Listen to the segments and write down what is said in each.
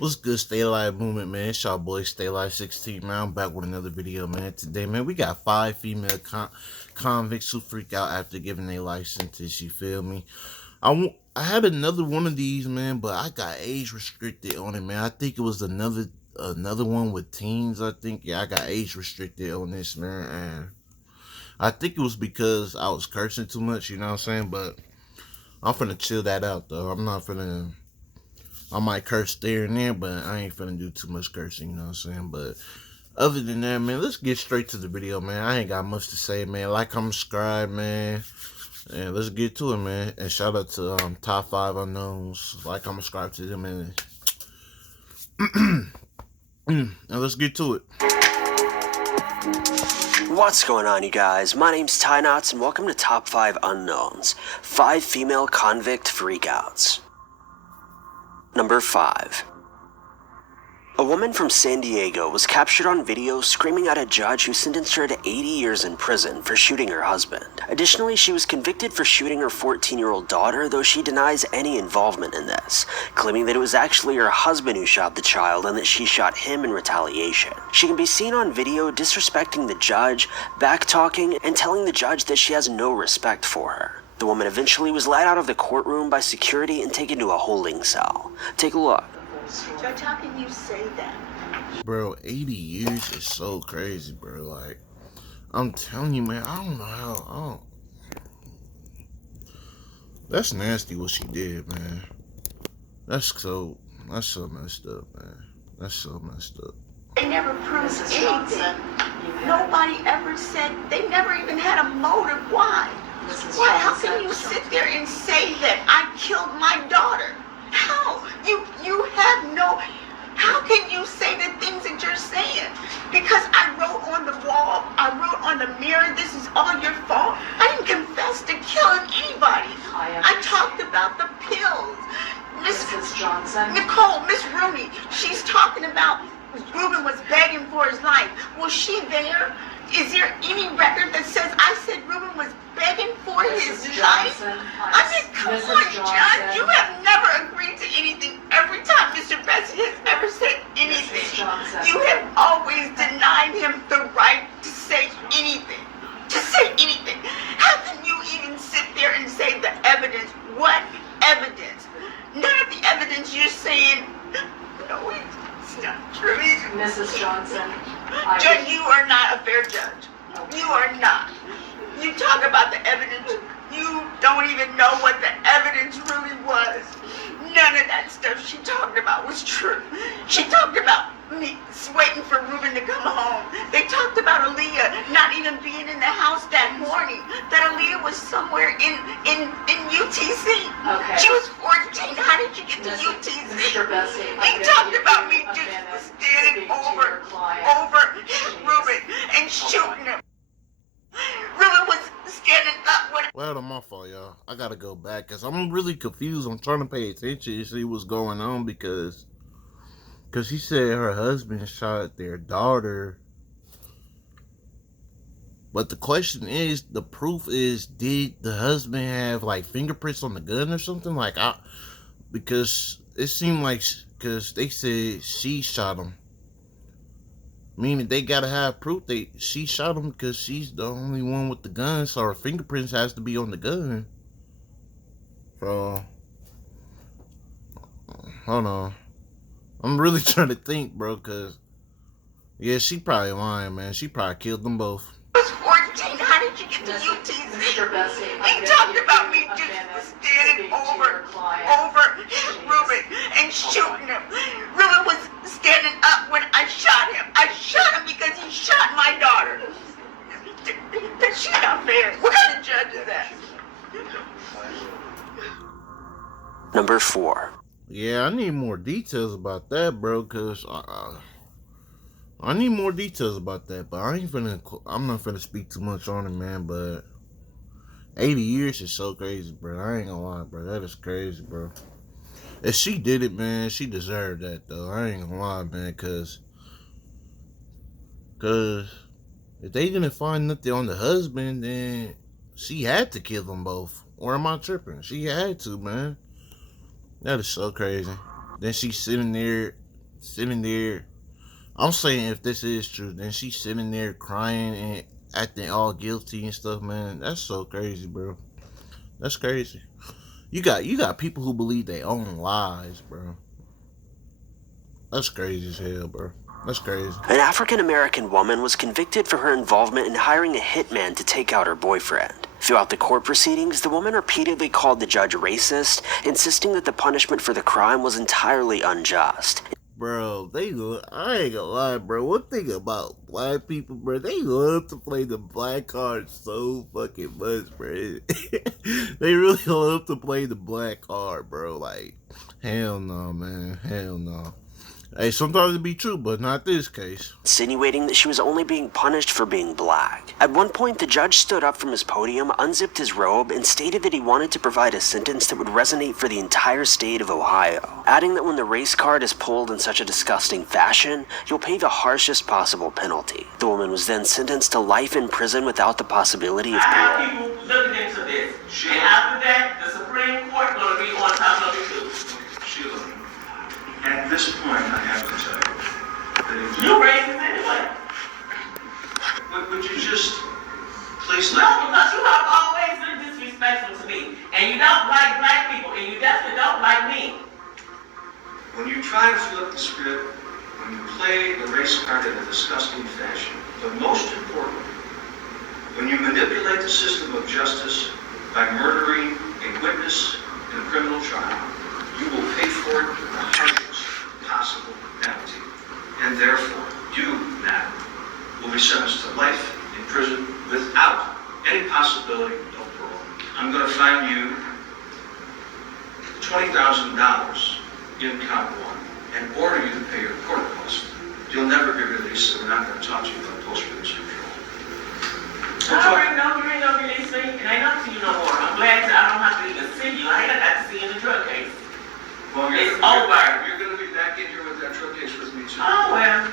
What's good, Stay Alive Movement, man? It's y'all boy, Stay Alive 16, man. I'm back with another video, man. Today, man, we got 5 female convicts who freak out after giving their life sentence, you feel me? I had another one of these, man, but I got age restricted on it, man. I think it was another one with teens, I think. Yeah, I got age restricted on this, man, and I think it was because I was cursing too much, you know what I'm saying? But I'm finna chill that out, though. I might curse there and there, but I ain't finna do too much cursing, you know what I'm saying? But other than that, man, let's get straight to the video, man. I ain't got much to say, man. Like, comment, subscribe, man. And let's get to it, man. And shout out to Top 5 Unknowns. Like, comment, subscribe to them, man. And let's get to it. What's going on, you guys? My name's Ty Knots, and welcome to Top 5 Unknowns. 5 female convict freakouts. Number 5. A woman from San Diego was captured on video screaming at a judge who sentenced her to 80 years in prison for shooting her husband. Additionally, she was convicted for shooting her 14-year-old daughter, though she denies any involvement in this, claiming that it was actually her husband who shot the child and that she shot him in retaliation. She can be seen on video disrespecting the judge, backtalking, and telling the judge that she has no respect for her. The woman eventually was led out of the courtroom by security and taken to a holding cell. Take a look. Judge, how can you say that? Bro, 80 years is so crazy, bro. Like, I'm telling you, man, I don't know how. That's nasty what she did, man. That's so messed up, man. That's so messed up. They never proved anything. Nobody ever said, they never even had a motive. Why? Why? How can you sit there and say that I killed my daughter? How? You have no... How can you say the things that you're saying? Because I wrote on the wall, I wrote on the mirror, this is all your fault. I didn't confess to killing anybody. I talked about the pills. Mrs. Johnson. Nicole, Miss Rooney, she's talking about Ruben was begging for his life. Was she there? Is there any record that says I said Ruben was begging for his life? I mean, come on, Judge. You have never agreed to anything. Every time Mr. Bessie has ever said anything, you have always denied him the right to say anything. To say anything. How can you even sit there and say the evidence? What evidence? None of the evidence you're saying, no, it's not true. Mrs. Johnson. Judge, you are not a fair judge. You are not. You talk about the evidence. You don't even know what the evidence really was. None of that stuff she talked about was true. She talked about me waiting for Ruben to come home. They talked about Aaliyah not even being in the house that morning. That Aaliyah was somewhere in UTC. Okay. She was 14. How did you get to UTC? Mr. Bessie, He talked about me just standing over Ruben and shooting him. Ruben was standing up when... Well, my fault, y'all. I gotta go back because I'm really confused. I'm trying to pay attention and see what's going on because she said her husband shot their daughter. But the question is, the proof is, did the husband have like fingerprints on the gun or something? Like, because it seemed like, because they said she shot him. Meaning they gotta have proof that she shot him because she's the only one with the gun, so her fingerprints has to be on the gun. So, hold on. I'm really trying to think, bro, because, yeah, she probably lying, man. She probably killed them both. I was 14. How did you get to UTC? Mr. Bessie, He talked about me just standing over Ruben and shooting him. Ruben was standing up when I shot him. I shot him because he shot my daughter. She's not fair. What kind of judge is that? Number 4. Yeah, I need more details about that, bro, because I need more details about that, but I'm not finna speak too much on it, man, but 80 years is so crazy, bro. I ain't gonna lie, bro. That is crazy, bro. If she did it, man, she deserved that, though. I ain't gonna lie, man, because if they didn't find nothing on the husband, then she had to kill them both. Or am I tripping? She had to, man. That is so crazy. Then she's sitting there sitting there. I'm saying if this is true, then she's sitting there crying and acting all guilty and stuff, man. That's so crazy, bro. That's crazy. You got people who believe their own lies, bro. That's crazy as hell, bro. That's crazy. An African American woman was convicted for her involvement in hiring a hitman to take out her boyfriend. Throughout the court proceedings, the woman repeatedly called the judge racist, insisting that the punishment for the crime was entirely unjust. Bro, I ain't gonna lie, bro. One thing about black people, bro, they love to play the black card so fucking much, bro. They really love to play the black card, bro. Like, hell no, man. Hell no. Hey, sometimes it be true, but not this case. Insinuating that she was only being punished for being black. At one point, the judge stood up from his podium, unzipped his robe, and stated that he wanted to provide a sentence that would resonate for the entire state of Ohio, adding that when the race card is pulled in such a disgusting fashion, you'll pay the harshest possible penalty. The woman was then sentenced to life in prison without the possibility of I parole. have people looking into this. And after that, the Supreme Court going to be on top of it too. Sheila, at this point, I have to tell you that You racist anyway. would you just please No, let me? because you have always been disrespectful to me. And you don't like black people. And you definitely don't like me. When you try to flip the script, when you play the race card in a disgusting fashion, but most importantly, when you manipulate the system of justice by murdering a witness in a criminal trial, you will pay for it with the harshest possible penalty. And therefore, you now will be sentenced to life in prison without any possibility of parole. I'm going to fine you $20,000 in count one and order you to pay your court costs. You'll never be released, and we're not going to talk to you about post-release control. I already know you ain't going to release me. And ain't up to you no more. I'm glad that I don't have to even see you. I ain't got to see you in the drug case. Well, It's over. You're going to be back in here with that drug case with me, too. Oh, well.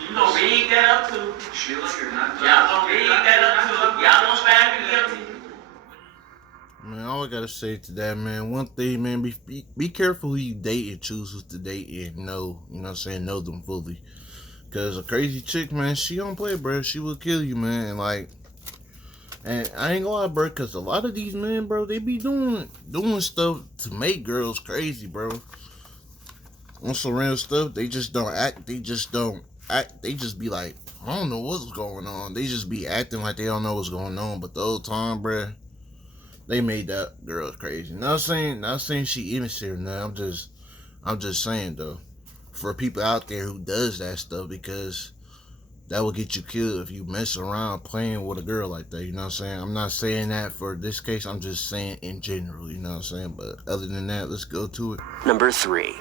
You gonna read that up too. Sheila, you're not done. Y'all gonna read that up too. Y'all gonna find me guilty. Man, all I gotta say to that, man, one thing, man, be careful who you date and choose who to date and know, you know what I'm saying, know them fully. Cause a crazy chick, man, she don't play, bro. She will kill you, man. And I ain't gonna lie, bro, cause a lot of these men, bro, they be doing stuff to make girls crazy, bro. On some real stuff, they just don't act. They just be like, I don't know what's going on. They just be acting like they don't know what's going on. But the whole time, bro, they made that girl crazy. Not saying she innocent or nothing. I'm just saying though, for people out there who does that stuff, because that will get you killed if you mess around playing with a girl like that. You know what I'm saying? I'm not saying that for this case. I'm just saying in general. You know what I'm saying? But other than that, let's go to it. Number 3.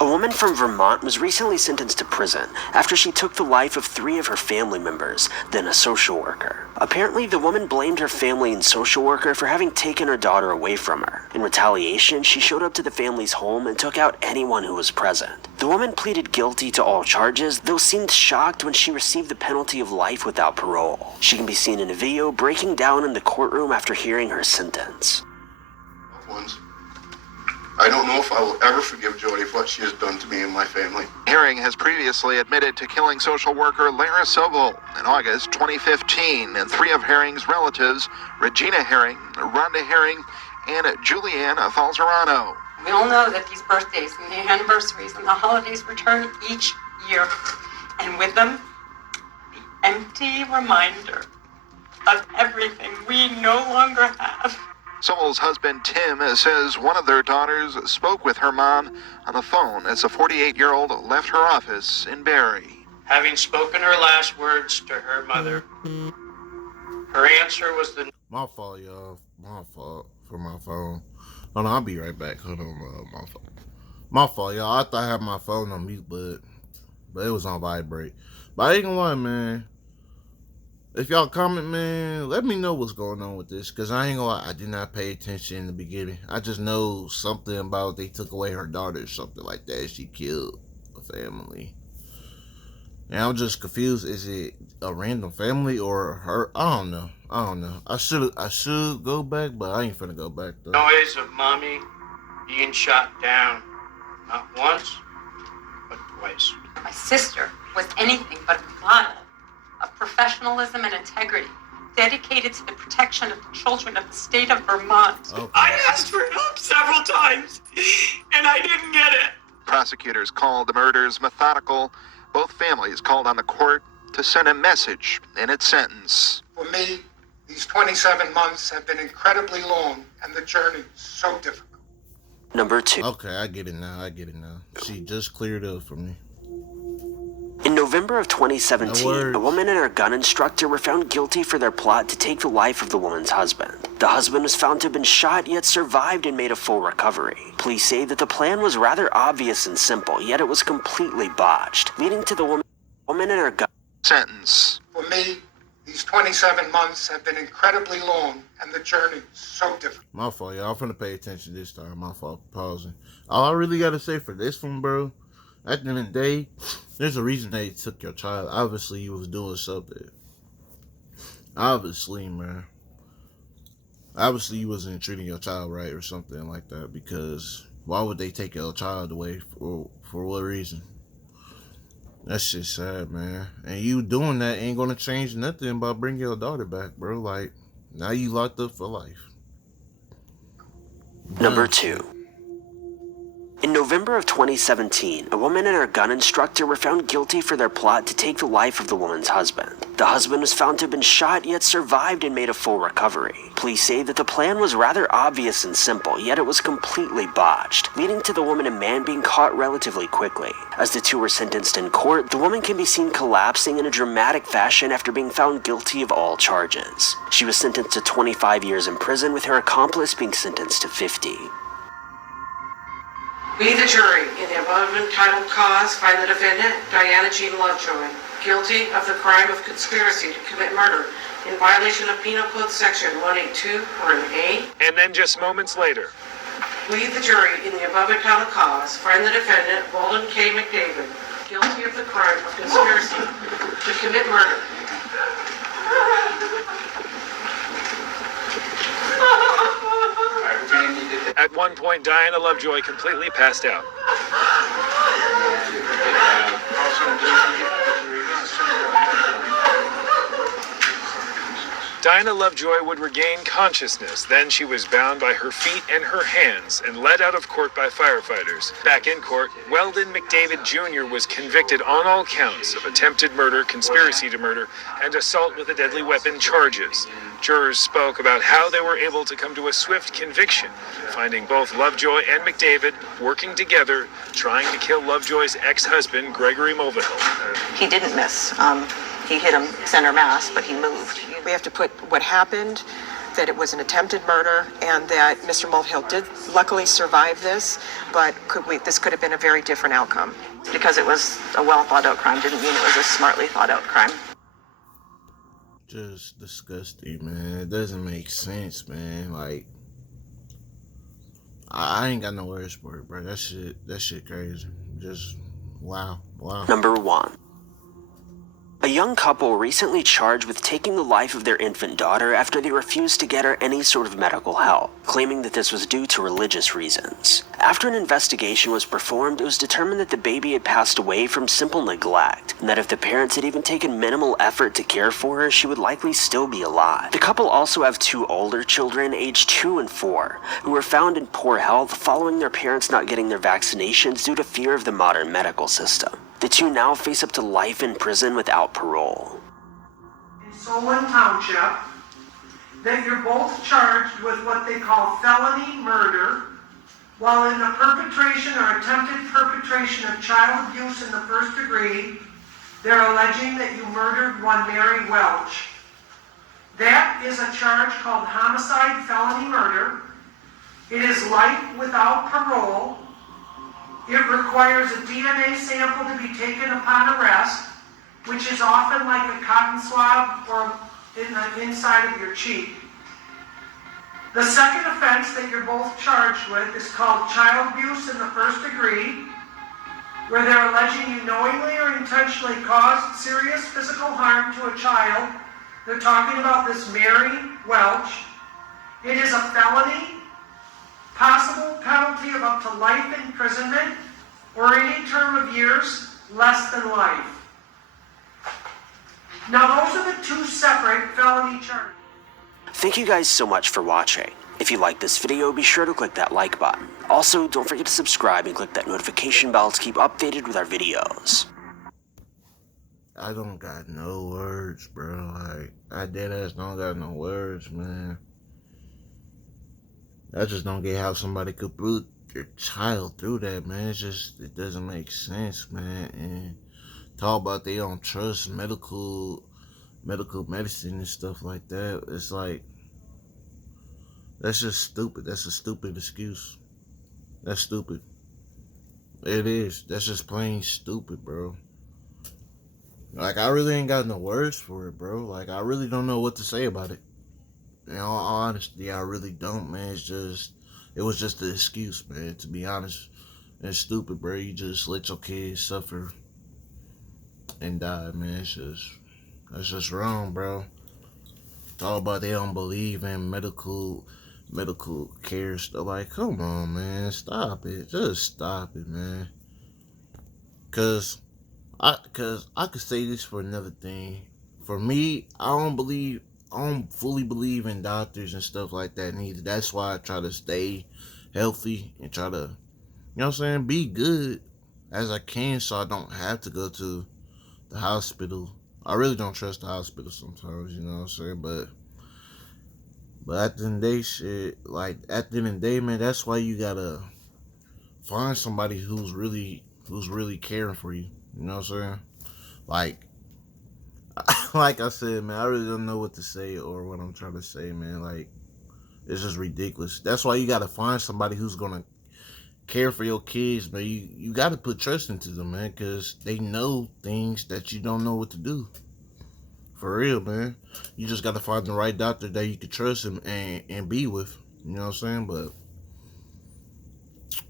A woman from Vermont was recently sentenced to prison after she took the life of 3 of her family members, then a social worker. Apparently, the woman blamed her family and social worker for having taken her daughter away from her. In retaliation, she showed up to the family's home and took out anyone who was present. The woman pleaded guilty to all charges, though seemed shocked when she received the penalty of life without parole. She can be seen in a video breaking down in the courtroom after hearing her sentence. I don't know if I will ever forgive Jody for what she has done to me and my family. Herring has previously admitted to killing social worker Lara Sobel in August 2015, and 3 of Herring's relatives, Regina Herring, Rhonda Herring, and Julianne Falzerano. We all know that these birthdays and the anniversaries and the holidays return each year, and with them, the empty reminder of everything we no longer have. Sobel's husband, Tim, says one of their daughters spoke with her mom on the phone as the 48-year-old left her office in Barrie. Having spoken her last words to her mother, her answer was the... My fault, y'all. My fault for my phone. Hold on, I'll be right back. Hold on, my fault. My fault, y'all. I thought I had my phone on mute, but it was on vibrate. But I ain't gonna lie, man. If y'all comment, man, let me know what's going on with this. Because I ain't gonna lie, I did not pay attention in the beginning. I just know something about they took away her daughter or something like that. She killed a family. And I'm just confused. Is it a random family or her? I don't know. I should go back, but I ain't finna go back though. noise of mommy being shot down. Not once, twice. My sister was anything but a model of professionalism and integrity, dedicated to the protection of the children of the state of Vermont. Okay. I asked for help several times, and I didn't get it. Prosecutors called the murders methodical. Both families called on the court to send a message in its sentence. For me, these 27 months have been incredibly long, and the journey so difficult. Number 2. Okay, I get it now. She just cleared up for me. In November of 2017, words. a woman and her gun instructor were found guilty for their plot to take the life of the woman's husband. The husband was found to have been shot, yet survived and made a full recovery. Police say that the plan was rather obvious and simple, yet it was completely botched, leading to the woman and her gun Sentence. For me, these 27 months have been incredibly long, and the journey so difficult. My fault, y'all. I'm finna pay attention this time. My fault for pausing. All I really gotta say for this one, bro, at the end of the day, there's a reason they took your child. Obviously, you was doing something. Obviously, man. Obviously, you wasn't treating your child right or something like that, because why would they take your child away? For what reason? That shit's sad, man. And you doing that ain't gonna change nothing by bringing your daughter back, bro. Like, now you locked up for life. Number 2. In November of 2017, a woman and her gun instructor were found guilty for their plot to take the life of the woman's husband. The husband was found to have been shot, yet survived and made a full recovery. Police say that the plan was rather obvious and simple, yet it was completely botched, leading to the woman and man being caught relatively quickly. As the two were sentenced in court, the woman can be seen collapsing in a dramatic fashion after being found guilty of all charges. She was sentenced to 25 years in prison, with her accomplice being sentenced to 50. We, the jury, in the above entitled cause, find the defendant, Diana Jean Lovejoy, guilty of the crime of conspiracy to commit murder in violation of Penal Code Section 182, A. And then just moments later, We, the jury, in the above entitled cause, find the defendant, Walden K. McDavid, guilty of the crime of conspiracy to commit murder. at one point, Diana Lovejoy completely passed out. Diana Lovejoy would regain consciousness. Then she was bound by her feet and her hands and led out of court by firefighters. Back in court, Weldon McDavid Jr. was convicted on all counts of attempted murder, conspiracy to murder, and assault with a deadly weapon charges. Jurors spoke about how they were able to come to a swift conviction, finding both Lovejoy and McDavid working together, trying to kill Lovejoy's ex-husband, Gregory Mulvihill. He didn't miss. He hit him center mass, but he moved. We have to put what happened, that it was an attempted murder, and that Mr. Mulvihill did luckily survive this, but this could have been a very different outcome. Because it was a well thought out crime didn't mean it was a smartly thought out crime. Just disgusting, man. It doesn't make sense, man. Like, I ain't got no words for it, bro. That shit crazy. Just wow. Number 1. A young couple recently charged with taking the life of their infant daughter after they refused to get her any sort of medical help, claiming that this was due to religious reasons. After an investigation was performed, it was determined that the baby had passed away from simple neglect, and that if the parents had even taken minimal effort to care for her, she would likely still be alive. The couple also have 2 older children, aged 2 and 4, who were found in poor health following their parents not getting their vaccinations due to fear of the modern medical system. The 2 now face up to life in prison without parole. In Solon Township, that you're both charged with what they call felony murder while in the perpetration or attempted perpetration of child abuse in the first degree. They're alleging that you murdered one Mary Welch. That is a charge called homicide felony murder. It is life without parole. It requires a DNA sample to be taken upon arrest, which is often like a cotton swab or in the inside of your cheek. The second offense that you're both charged with is called child abuse in the first degree, where they're alleging you knowingly or intentionally caused serious physical harm to a child. They're talking about this Mary Welch. It is a felony. Possible penalty of up to life imprisonment or any term of years. less than life. Now, those are the two separate felony charges. Thank you guys so much for watching. If you like this video, be sure to click that like button. Also, don't forget to subscribe and click that notification bell to keep updated with our videos. I don't got no words, bro. Like, I deadass don't got no words, man. I just don't get how somebody could put their child through that, man. It's just, it doesn't make sense, man. And talk about they don't trust medical medicine and stuff like that. It's like, that's just stupid. That's a stupid excuse. That's stupid. It is. That's just plain stupid, bro. Like, I really ain't got no words for it, bro. Like, I really don't know what to say about it. In all honesty, I really don't, man. It was just an excuse, man, to be honest. It's stupid, bro. You just let your kids suffer and die, man. That's just wrong, bro. It's all about they don't believe in medical care stuff. Like, come on, man. Stop it. Just stop it, man. Cause I could say this for another thing. For me, I don't fully believe in doctors and stuff like that neither. That's why I try to stay healthy and try to, you know what I'm saying, be good as I can so I don't have to go to the hospital. I really don't trust the hospital sometimes, you know what I'm saying? But at the end of the day, shit, like, at the end of the day, man, that's why you gotta find somebody who's really caring for you. You know what I'm saying? Like, like I said, man, I really don't know what to say or what I'm trying to say, man. Like, it's just ridiculous. That's why you gotta find somebody who's gonna care for your kids, man. You gotta put trust into them, man, because they know things that you don't know what to do. For real, man. You just gotta find the right doctor that you can trust and be with. You know what I'm saying? But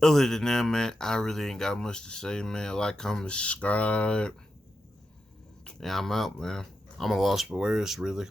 other than that, man, I really ain't got much to say, man. Like, comment, subscribe. Yeah, I'm out, man. I'm a lost for words, really.